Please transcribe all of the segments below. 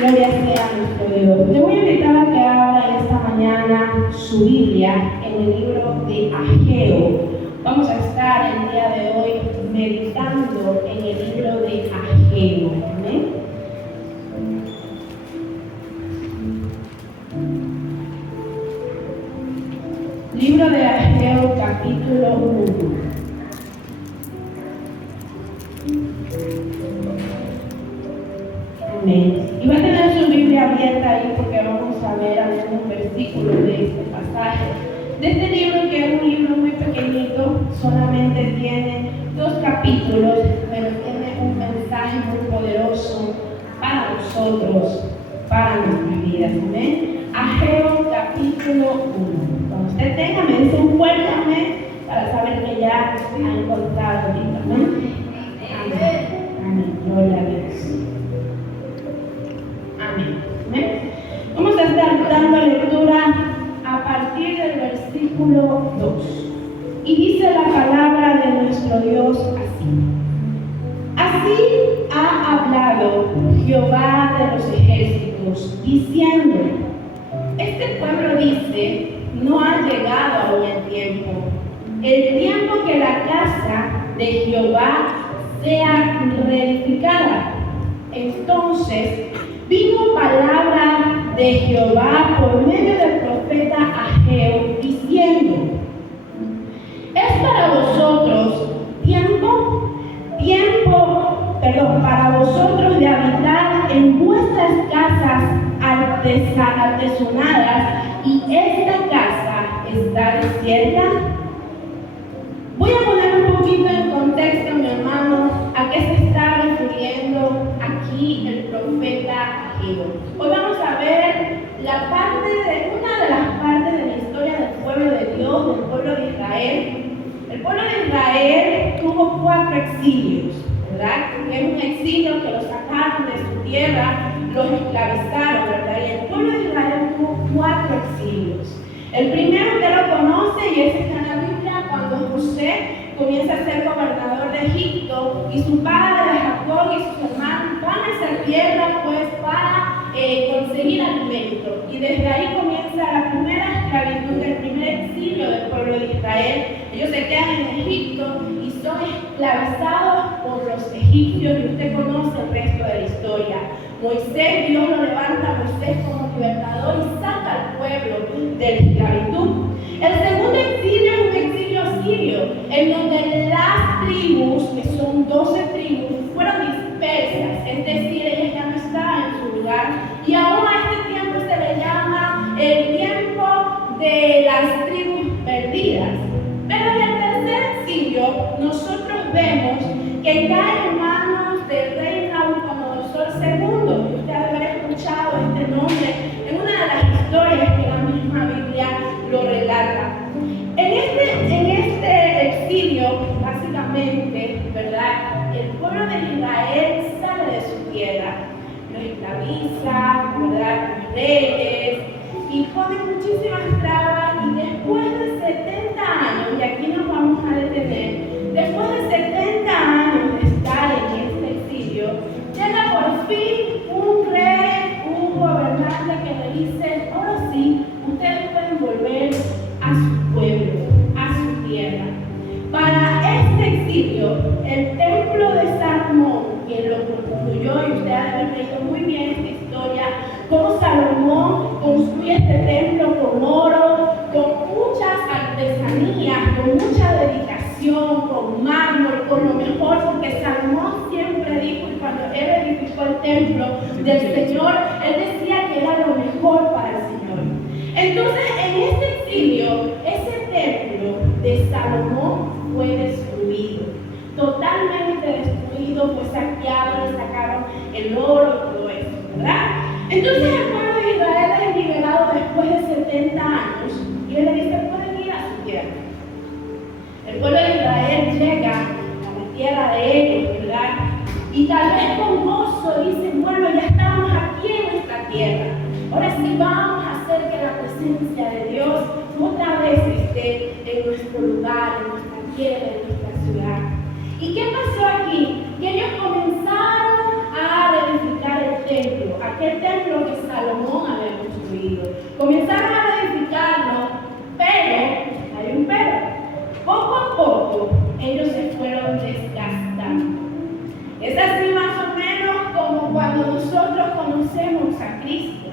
Gloria sea a nuestro Dios. Le voy a invitar a que abra en esta mañana su Biblia en el libro de Ageo. Vamos a estar el día de hoy meditando en el libro de Ageo. ¿Amén? Libro de Ageo, capítulo 1. Amén. Y va a tener su Biblia abierta ahí porque vamos a ver algunos versículos de este pasaje. De este libro, que es un libro muy pequeñito, solamente tiene 2 capítulos, pero tiene un mensaje muy poderoso para nosotros, para nuestras vidas. Amén. Ageo, capítulo 1. Cuando usted tenga, me dice un fuerte amén para saber que ya ha encontrado ahorita. Amén. Amén. Amén. Gloria a Dios. Amén. Vamos a estar dando lectura a partir del versículo 2. Y dice la palabra de nuestro Dios así. Así ha hablado Jehová de los ejércitos, diciendo: este pueblo dice, no ha llegado aún el tiempo que la casa de Jehová sea reedificada. Entonces vino palabra de Jehová por medio del profeta Ageo, diciendo: es para vosotros para vosotros de habitar en vuestras casas artesonadas, y esta casa está desierta. Voy a poner un poquito en contexto, mi hermano, a qué se está refiriendo aquí el profeta Ageo. Hoy vamos a ver una de las partes de la historia del pueblo de Dios, del pueblo de Israel. El pueblo de Israel tuvo 4 exilios, ¿verdad? Es un exilio que los sacaron de su tierra, los esclavizaron, ¿verdad? Y el pueblo de Israel tuvo 4 exilios. El primero usted lo conoce y ese está en la Biblia, cuando José comienza a ser gobernador de Egipto y su padre Jacob y sus hermanos van a esa tierra pues para conseguir alimento. Y desde ahí comienza la primera esclavitud, el primer exilio del pueblo de Israel. Ellos se quedan en Egipto y son esclavizados por los egipcios, y usted conoce el resto de la historia. Moisés, Dios lo levanta a Moisés como libertador y saca al pueblo de la esclavitud. El segundo exilio es un exilio asirio, en donde las tribus, que son 12 tribus, fueron dispersas, es decir, ellas ya no estaban en su lugar, y aún a este tiempo se le llama el tiempo de las tribus perdidas. Pero en el tercer exilio, nosotros vemos que cae en manos del rey Nabucodonosor II. Usted debe haber escuchado este nombre en una de las historias que la misma Biblia lo relata. En este exilio, básicamente, ¿verdad? El pueblo de Israel sale de su tierra, los esclaviza, ¿verdad? Los reyes, y ponen muchísimas trabas, y después de 70 años, y aquí nos vamos a detener, después de 70 años de estar en este exilio, llega por fin un rey, un gobernante que le dice: ahora sí, ustedes pueden volver a su pueblo, a su tierra. Para este exilio, el templo de Salomón, quien lo construyó, y usted ha leído muy bien esta historia, cómo Salomón construye este templo con oro, con muchas artesanías, con mucha dedicación, con mármol, con lo mejor, porque Salomón siempre dijo, y cuando él edificó el templo del Señor, él decía que era lo mejor para el Señor. Entonces, en este exilio, ese templo de Salomón fue destruido, totalmente destruido, fue saqueado, le sacaron el oro y todo eso, ¿verdad? Entonces el pueblo de Israel es liberado después de 70 años, y él le dice: pueden ir a su tierra. El pueblo de Israel llega a la tierra de ellos, ¿verdad? Y tal vez con gozo dicen: bueno, ya estamos aquí en nuestra tierra, ahora sí vamos a hacer que la presencia de Dios otra vez esté en nuestro lugar, en nuestra tierra, en nuestra ciudad. ¿Y qué pasó aquí? Que ellos comenzaron a reedificar el templo, aquel templo a Cristo.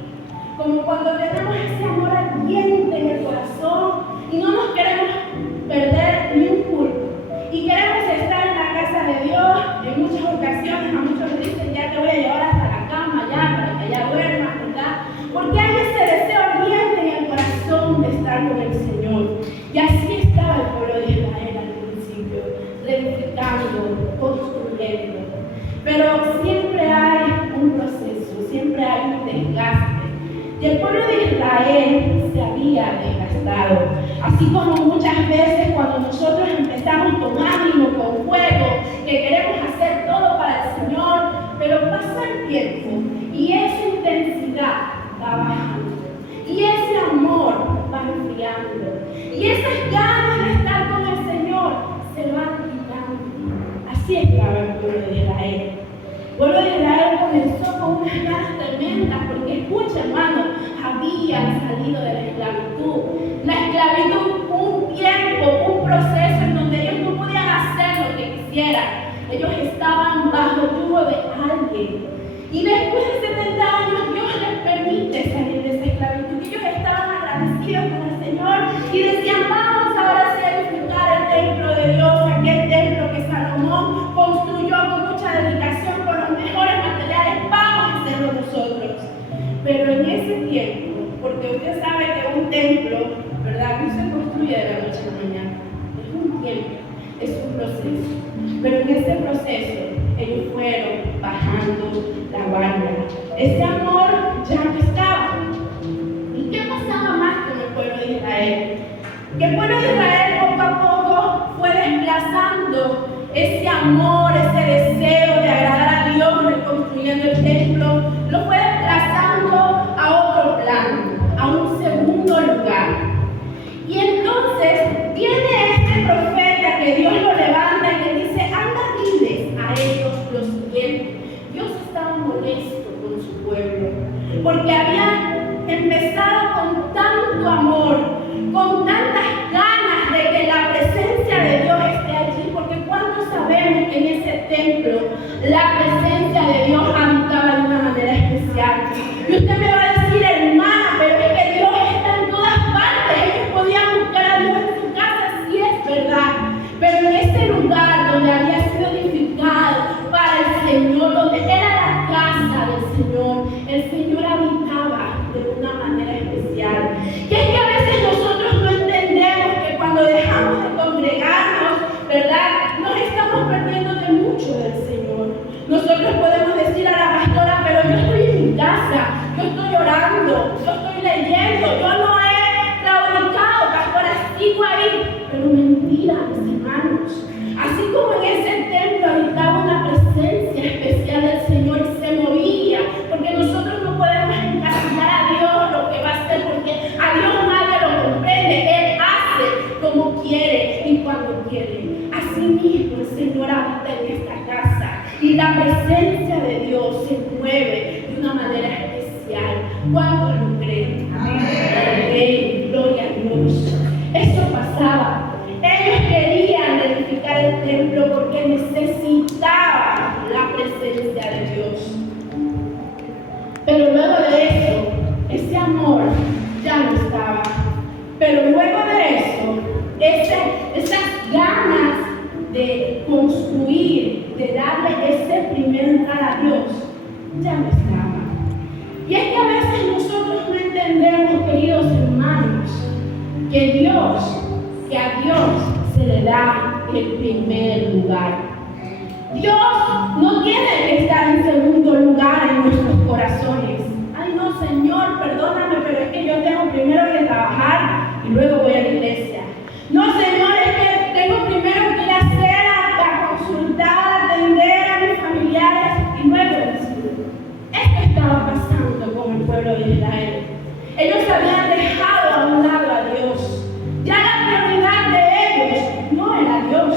Como cuando tenemos ese amor ardiente en el corazón y no nos queremos perder ni un culto. Y queremos estar en la casa de Dios. En muchas ocasiones a muchos les dicen, ya te voy a llevar hasta la cama ya, para que allá duermas, ¿verdad? Porque hay ese deseo ardiente en el corazón de estar con el Señor. Y así estaba el pueblo de Israel al principio, reedificando, construyendo. Pero siempre hay un proceso, siempre hay un desgaste. Y el pueblo de Israel se había desgastado. Así como muchas veces cuando nosotros empezamos con ánimo, con fuego, que queremos hacer todo para el Señor, pero pasa el tiempo y esa intensidad va bajando. Y ese amor va enfriando. Y esas ganas de estar con el Señor se van quitando. Así estaba el pueblo de Israel. El pueblo de Israel comenzó con unas ganas tremendas, porque escucha, hermano, habían salido de la esclavitud. La esclavitud, un tiempo, un proceso en donde ellos no podían hacer lo que quisieran. Ellos estaban bajo el yugo de alguien. Y después de 70 años, Dios les permite salir de esa esclavitud. Ellos estaban agradecidos con el Señor y decían, vamos ahora sí a disfrutar el templo de Dios, aquel templo que Salomón construyó con mucha dedicación, con los mejores materiales, vamos a hacerlo nosotros. Pero en ese tiempo, porque usted sabe que un templo, ¿verdad?, no se construye de la noche a la mañana. Es un tiempo, es un proceso. Pero en ese proceso, ellos fueron bajando la guardia. Ese amor ya no estaba. ¿Y qué pasaba más con el pueblo de Israel? Que el pueblo de Israel poco a poco fue desplazando ese amor, ese deseo de agradar a Dios, reconstruyendo el templo, lo fue desplazando a otro plano, a un segundo lugar. Y entonces viene este profeta que Dios lo levanta y le dice, anda, diles a ellos lo siguiente. Dios estaba molesto con su pueblo, porque habían empezado con tanto amor, con tantas ganas de que la presencia de Dios esté allí, porque ¿cuántos sabemos que en ese templo la presencia de Dios habitaba de una manera especial? Y usted me va a decir, hermana, pero es que Dios está en todas partes. Ellos podían buscar a Dios en su casa, sí es verdad, pero en ese lugar donde había sido edificado para el Señor, donde era la casa del Señor, el Señor habitaba de una manera especial. Y es que a veces nosotros no entendemos que cuando dejamos de congregarnos, ¿verdad?, nos estamos perdiendo de mucho del Señor. Nosotros podemos decir a la pastora, pero yo estoy en mi casa, yo estoy orando, yo estoy leyendo, yo no he claudicado, pastora, sigo ahí. Pero mentira, mis hermanos. Así como en ese templo habitaba una presencia especial del Señor y se movía, porque nosotros no podemos encasillar a Dios lo que va a hacer, porque a Dios nadie lo comprende. Él hace como quiere y cuando quiere. Así mismo el Señor habita en esta casa y la presencia de Dios se mueve de una manera especial. ¿Cuántos lo creen? Amén. Gloria a Dios. Eso pasaba. Ellos querían edificar el templo porque necesitaban la presencia de Dios. Pero luego de eso, ese amor ya no estaba. Pero luego de eso, esas ganas de construir, de darle ese primer lugar a Dios, ya no estaban. Y es que a veces nosotros no entendemos, queridos hermanos, que a Dios se le da el primer lugar. Dios no tiene que estar en segundo lugar en nuestros corazones. Ay, no, Señor, perdóname, pero es que yo tengo primero que trabajar y luego voy a la iglesia. No, Señor, es que tengo primero que ir a hacer, a consultar, a atender a mis familiares y luego decidir. Esto estaba pasando con el pueblo de Israel. Ellos habían dejado a un lado a Dios. Ya la prioridad de ellos no era Dios.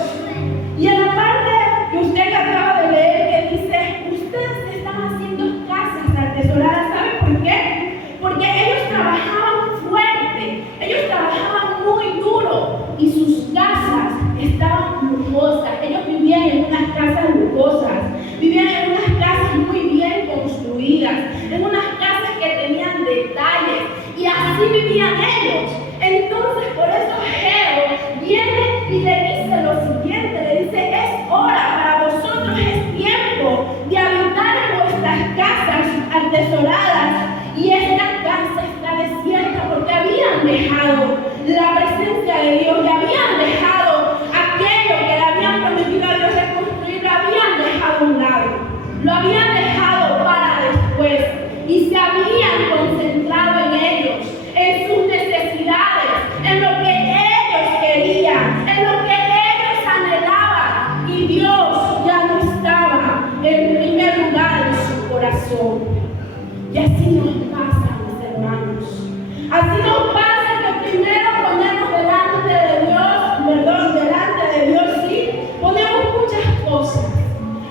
Y en la parte que usted acaba de leer que dice, ustedes están haciendo casas atesoradas, ¿sabe por qué? Porque ellos trabajaban fuerte, ellos trabajaban muy duro y sus casas estaban lujosas. Ellos vivían en unas casas lujosas, vivían en unas casas muy bien construidas, en unas casas así vivían ellos. Entonces, por eso Ageo viene y le dice lo siguiente, le dice, es hora para vosotros, es tiempo de habitar en vuestras casas atesoradas, y esta casa está desierta porque habían dejado la presencia de Dios y habían dejado aquello que le habían prometido a Dios reconstruir, lo habían dejado a un lado, lo habían dejado para después y se habían concentrado en ellos, en sus necesidades, en lo que ellos querían, en lo que ellos anhelaban, y Dios ya no estaba en primer lugar en su corazón. Y así nos pasa, mis hermanos. Así nos pasa que primero ponemos delante de Dios, sí, ponemos muchas cosas.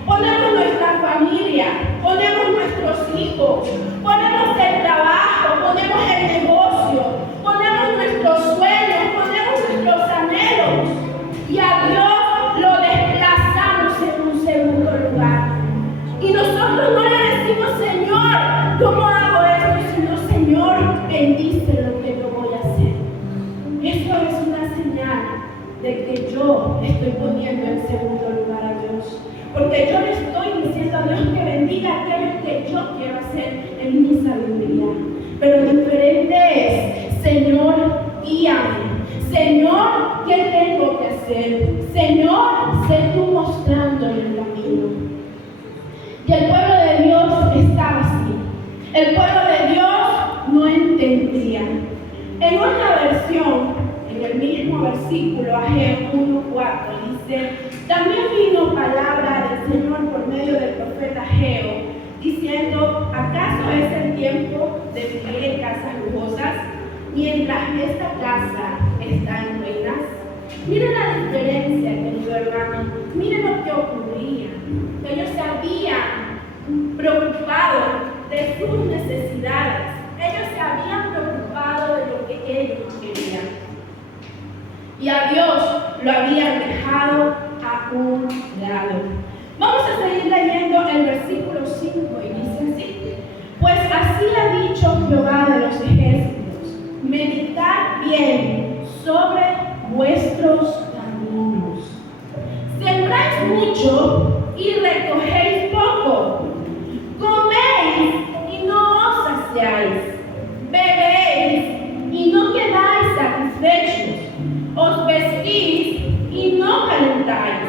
Ponemos nuestra familia, ponemos nuestros hijos, ponemos el trabajo, ponemos el negocio, ponemos nuestros sueños, ponemos nuestros anhelos, y a Dios lo desplazamos en un segundo lugar. Y nosotros no le decimos, Señor, ¿cómo hago esto? Sino, Señor, bendice lo que yo voy a hacer. Eso es una señal de que yo estoy poniendo en segundo lugar a Dios. Porque yo le estoy diciendo a Dios que bendiga aquello que yo quiero hacer en mi sabiduría. Pero diferente es, Señor, guíame. Señor, ¿qué tengo que hacer? Señor, sé tú mostrándome el camino. Y el pueblo de Dios estaba así. El pueblo de Dios no entendía. En otra versión, en el mismo versículo, Ageo 1:4, dice, también vino palabra del Señor por medio del profeta Ageo, diciendo, ¿acaso es el tiempo de vivir en casas lujosas, mientras esta casa está en ruinas? Miren la diferencia, querido hermano. Miren lo que ocurría. Ellos se habían preocupado de sus necesidades. Ellos se habían preocupado de lo que ellos querían. Y a Dios lo habían dejado a un lado. Vamos a seguir leyendo el versículo 5 y dice así. Pues así ha dicho Jehová de los ejércitos, meditad bien sobre vuestros caminos. Sembráis mucho y recogéis poco. Coméis y no os saciáis. Bebéis y no quedáis satisfechos. Os vestís y no calentáis.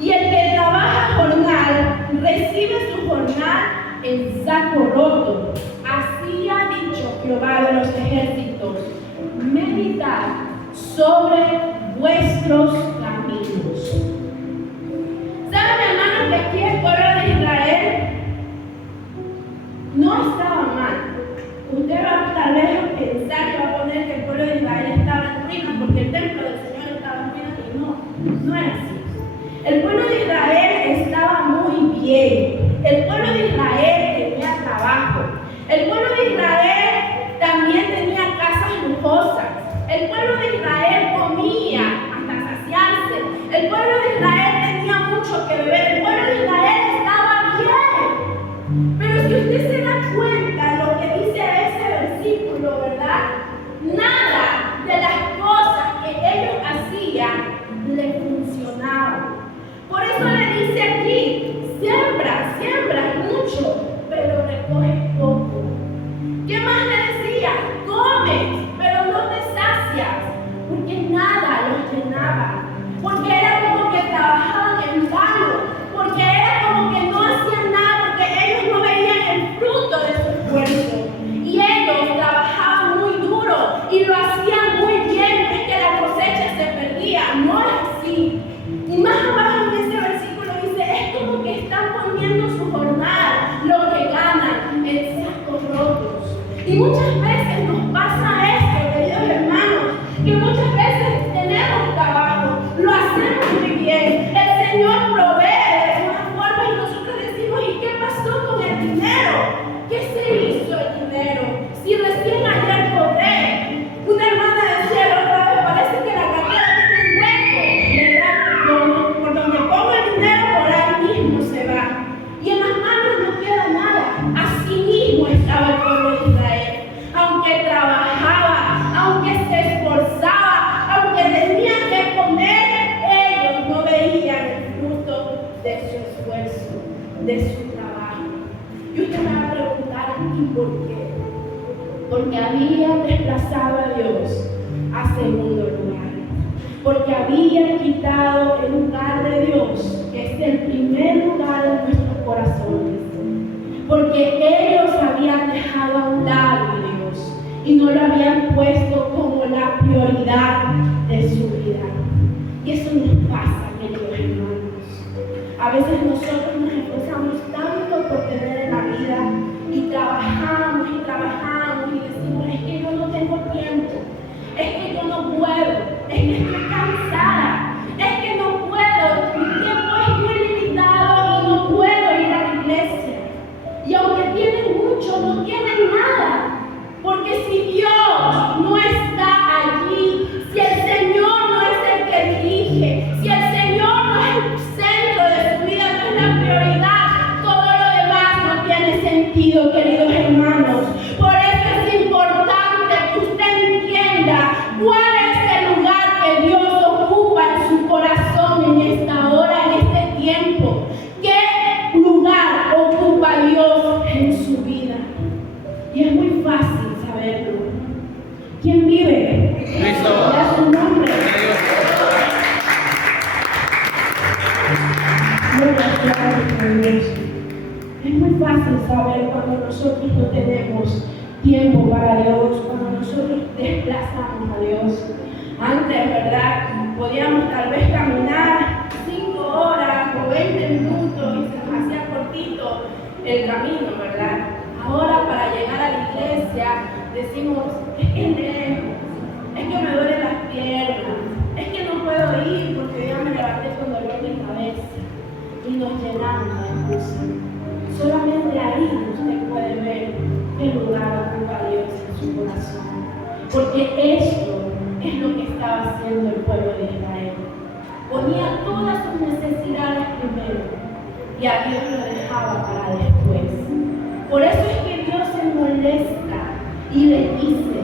Y el que trabaja jornal recibe su jornal en saco roto. Así ha dicho Jehová de los ejércitos, meditad sobre vuestros caminos. ¿Saben, hermanos, que aquí el pueblo de Israel no estaba mal? Usted va tal vez a pensar y va a poner que el pueblo de Israel estaba en ruinas porque el templo del Señor estaba en ruinas, y no era así. El pueblo de Israel estaba muy bien. El pueblo de Israel tenía trabajo. El pueblo de Israel también tenía casas lujosas. El pueblo de Israel comía hasta saciarse. El pueblo de Israel tenía mucho que beber. El pueblo de Israel estaba bien. Pero si usted se da cuenta de lo que dice ese versículo, ¿verdad? Nada de las cosas que ellos hacían le funcionaban. Por eso le dice aquí, siembra mucho, pero recoge poco. ¿Qué más le decía? Come, pero no te sacias, porque nada los llenaba, porque era como que trabajaban en vano, porque era como que no hacían nada, porque ellos no veían el fruto de su esfuerzo. Y ellos trabajaban muy duro y lo hacían muy bien, no es que la cosecha se perdía, no es así. Y más abajo en ese versículo dice, es como que están poniendo su jornal, lo que ganan, en sacos rotos. Y muchas veces nos pasa esto, queridos hermanos, que muchas veces tenemos trabajo, lo hacemos muy bien, el Señor provee de alguna forma y nosotros decimos, ¿y qué pasó con el dinero? ¿Qué se hizo el dinero? Si recién ayer cobré, una hermana decía la otra vez, parece que la cartera tiene un hueco, ¿verdad? Por donde pongo el dinero, por ahí mismo se va. Y en las manos no queda nada. Así mismo estaba el pueblo de Israel. Y usted me va a preguntar, ¿y por qué? Porque habían desplazado a Dios a segundo lugar. Porque habían quitado el lugar de Dios, que es el primer lugar en nuestros corazones. Porque ellos habían dejado a un lado a Dios y no lo habían puesto como la prioridad de su vida. Y eso nos pasa, queridos hermanos. A veces nosotros nos esforzamos tanto por tener en la vida y trabajamos y decimos, es que yo no tengo tiempo, es que yo no puedo, es que estoy cansada, es que no puedo, mi tiempo es muy limitado y no puedo ir a la iglesia. Y aunque tienen mucho, no tienen nada, porque si Dios no está allí, si el Señor no es el que dirige, si el Señor no es el centro de su vida, no es la prioridad, todo lo demás no tiene sentido, queridos hermanos. Por eso es importante que usted entienda cuál es el lugar que Dios ocupa en su corazón en esta hora, en este tiempo. ¿Qué lugar ocupa Dios en su vida? Y es muy fácil saberlo. ¿Quién vive? Cristo. Da su nombre. Es muy fácil saber cuando nosotros no tenemos tiempo para Dios, cuando nosotros desplazamos a Dios. Antes, ¿verdad? Podíamos tal vez caminar 5 horas o 20 minutos y se nos hacía cortito el camino, ¿verdad? Ahora para llegar a la iglesia decimos, es que es lejos, es que me duelen las piernas, es que no puedo ir porque ya me levanté con dolor de cabeza. Y nos llenamos de excusas. Solamente ahí usted puede ver qué lugar ocupa Dios en su corazón. Porque esto es lo que estaba haciendo el pueblo de Israel. Ponía todas sus necesidades primero y a Dios lo dejaba para después. Por eso es que Dios se molesta y le dice,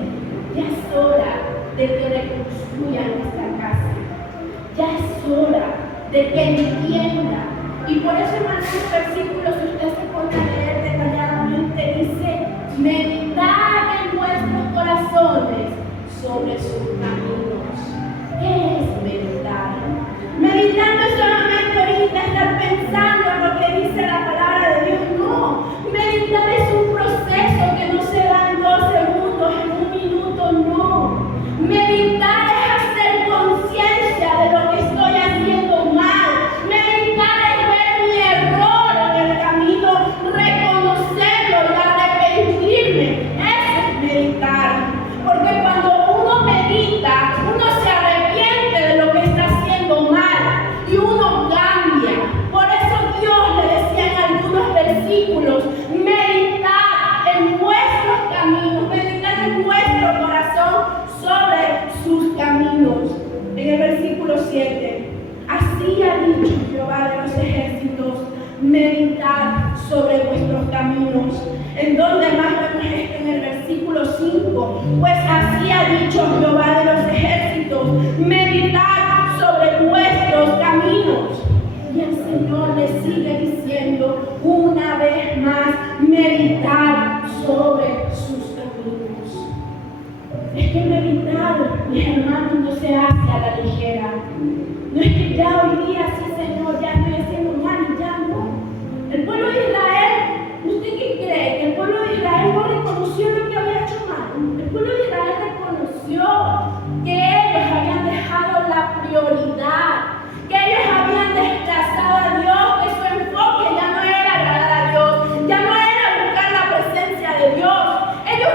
ya es hora de que reconstruyan esta casa. Ya es hora de que entienda. Y por eso, hermanos, en el versículo, si usted se pone a leer detalladamente, dice, meditad en vuestros corazones sobre sus caminos. ¿Qué es meditar? Meditar no es solamente ahorita estar pensando en lo que dice la palabra de Dios, no. Meditar es un proceso que no se da en 2 segundos, en 1 minuto, no. Meditar es hacer conciencia de lo que estoy haciendo mal. Meditar es ver mi error en el camino, reconocerlo y arrepentirme. Eso es meditar. Porque cuando uno medita, uno se arrepiente de lo que está haciendo mal y uno cambia. Por eso Dios le decía en algunos versículos, meditad en vuestros caminos, meditad en vuestro corazón sobre sus caminos. En el versículo 7, así ha dicho Jehová de los ejércitos, meditad sobre vuestros caminos. ¿En dónde más vemos esto? En el versículo 5, pues así ha dicho Jehová de los ejércitos, meditad sobre vuestros caminos. Y el Señor le sigue diciendo una vez más, meditar sobre sus caminos. Es que meditar, mis hermanos, no se hace a la ligera. No es que ya hoy día, sí Señor, ya estoy haciendo mal y ya no. El pueblo de Israel, ¿usted qué cree? ¿Que el pueblo de Israel no reconoció lo que había hecho mal? El pueblo de Israel reconoció que ellos habían dejado la prioridad, que ellos habían desplazado a Dios, que su enfoque ya no era agradar a Dios, ya no era buscar la presencia de Dios. Ellos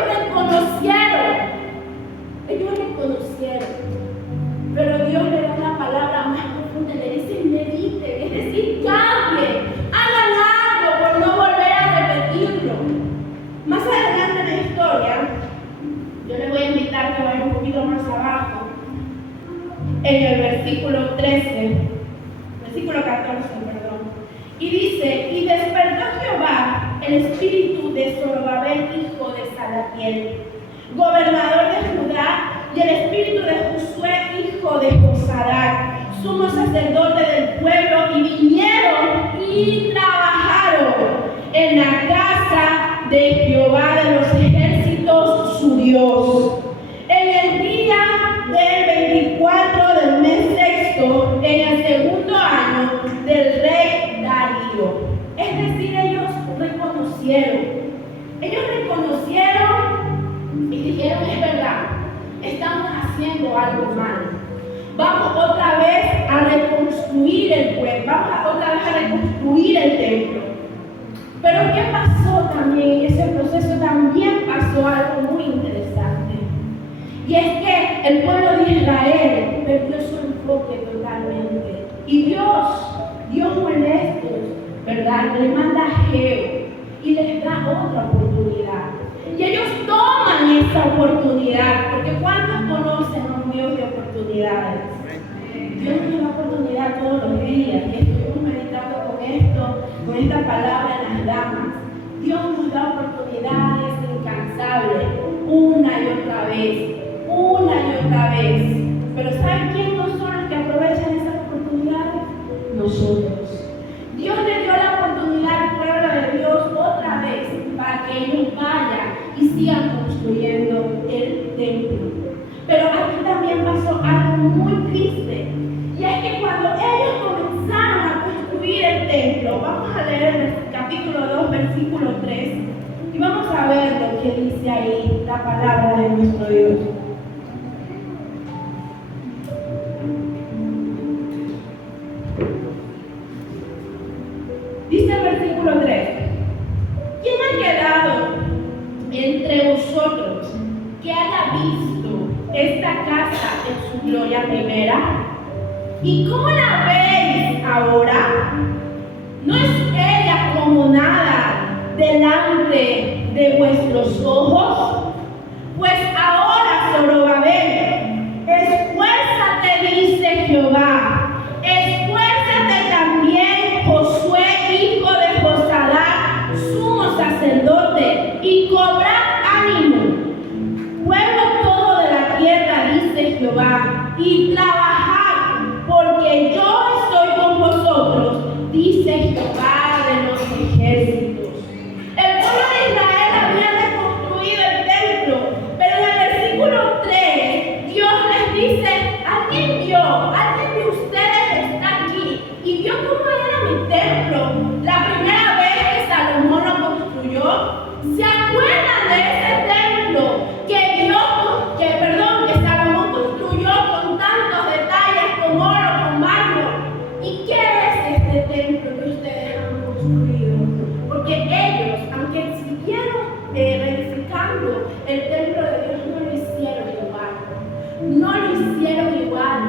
reconocieron, pero Dios le da una palabra más profunda, le dice mediten, es decir, cambien, hagan algo por no volver a repetirlo. Más adelante en la historia, yo les voy a invitar a que vayan un poquito más abajo, en el versículo 13, versículo 14, perdón, y dice, y despertó Jehová el espíritu de Zorobabel, hijo de Salatiel, gobernador de Judá, y el espíritu de Josué, hijo de Josadac, sumo sacerdote del pueblo, y vinieron y trabajaron en la casa de Jehová de los ejércitos, su Dios. En el día del 24 del mes sexto, en el segundo año del rey Darío. Es decir, ellos reconocieron y dijeron: es verdad, estamos haciendo algo mal. Vamos otra vez a reconstruir el pueblo, vamos otra vez a reconstruir el templo. Pero ¿qué pasó también en ese proceso? También pasó algo muy interesante. Y es que el pueblo de Israel perdió su enfoque totalmente. Y Dios molesto, ¿verdad?, le manda a Geo y les da otra oportunidad. Y ellos toman esa oportunidad, porque ¿cuántos conocen a un Dios de oportunidades? Dios nos da oportunidad todos los días, y estuvimos meditando con esta palabra en las damas. Dios nos da oportunidades incansables, una y otra vez. Pero ¿saben quién no son los que aprovechan esas oportunidades? Nosotros. Dios le dio la oportunidad al pueblo de Dios otra vez para que ellos vayan y sigan construyendo el templo. Pero aquí también pasó algo muy triste, y es que cuando ellos comenzaron a construir el templo, vamos a leer el capítulo 2, versículo 3, y vamos a ver lo que dice ahí la palabra de nuestro Dios. Dice el versículo 3: ¿quién ha quedado entre vosotros que haya visto esta casa en su gloria primera? ¿Y cómo la veis ahora? ¿No es ella como nada delante de vuestros ojos? Pues ahora, Zorobabel, esfuérzate, dice Jehová, esfuérzate también, Josué, hijo de Josadá, sumo sacerdote, y cobrad ánimo, pueblo todo de la tierra, dice Jehová, y trabajad, porque yo estoy con vosotros, dice Jehová de los ejércitos. El pueblo de Israel había reconstruido el templo, pero en el versículo 3 Dios les dice: alguien de ustedes está aquí y vio cómo era mi templo la primera vez que Salomón lo construyó. ¿Se acuerdan de ese templo que Salomón construyó con tantos detalles, con oro, con mármol? ¿Y qué es este templo que ustedes han construido? Porque ellos, aunque siguieron reedificando el templo de Dios, no lo hicieron igual,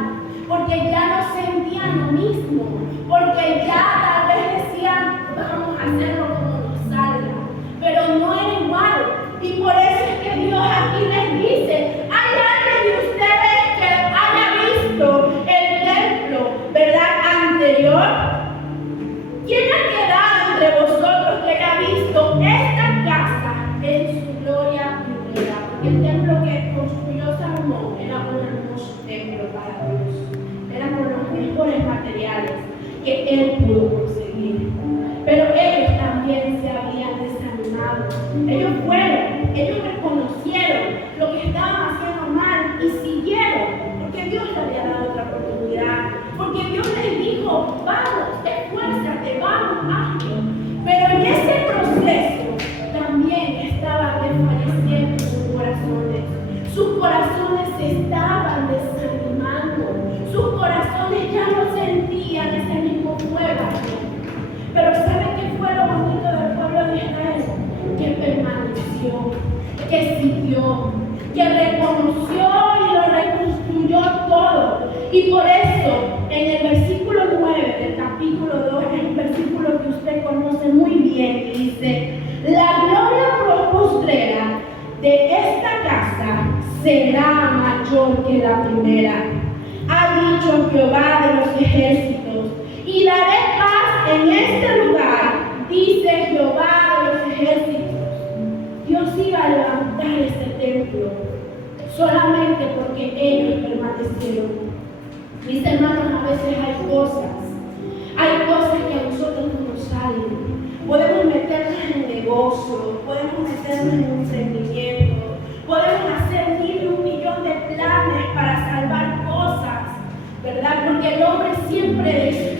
porque ya no sentían lo mismo, porque ya tal vez decían: vamos a hacerlo como nos salga, pero no era igual. Y por eso es que Dios aquí les dice: hay alguien de ustedes que haya visto el templo, ¿verdad?, anterior. ¿Quién ha quedado entre vosotros que haya visto esta casa en su gloria primera? Porque el templo que construyó Salomón era un hermoso templo para Dios, era con los mejores materiales que él pudo conseguir. Pero ellos también se habían desanimado. Ellos reconocieron lo que estaban haciendo mal y siguieron, porque Dios les había dado otra oportunidad, porque Dios les dijo: vamos, esfuérzate, vamos, hazlo. Pero en ese proceso también estaban desfalleciendo sus corazones. Sus corazones se estaban desanimando, sus corazones ya no sentían ese mismo fuego. Pero ¿saben qué fue lo bonito del pueblo de Israel? Que permaneció, que siguió, que reconoció y lo reconstruyó todo. Y por eso, en el versículo 9 del capítulo 2, es un versículo que usted conoce muy bien, dice: la gloria postrera de esta casa será mayor que la primera, ha dicho Jehová de los ejércitos, y daré paz en este lugar, dice Jehová de los ejércitos. Dios iba a levantar este templo solamente porque ellos permanecieron. Mis hermanos, a veces hay cosas que a nosotros no nos salen. Podemos meternos en negocios, podemos siempre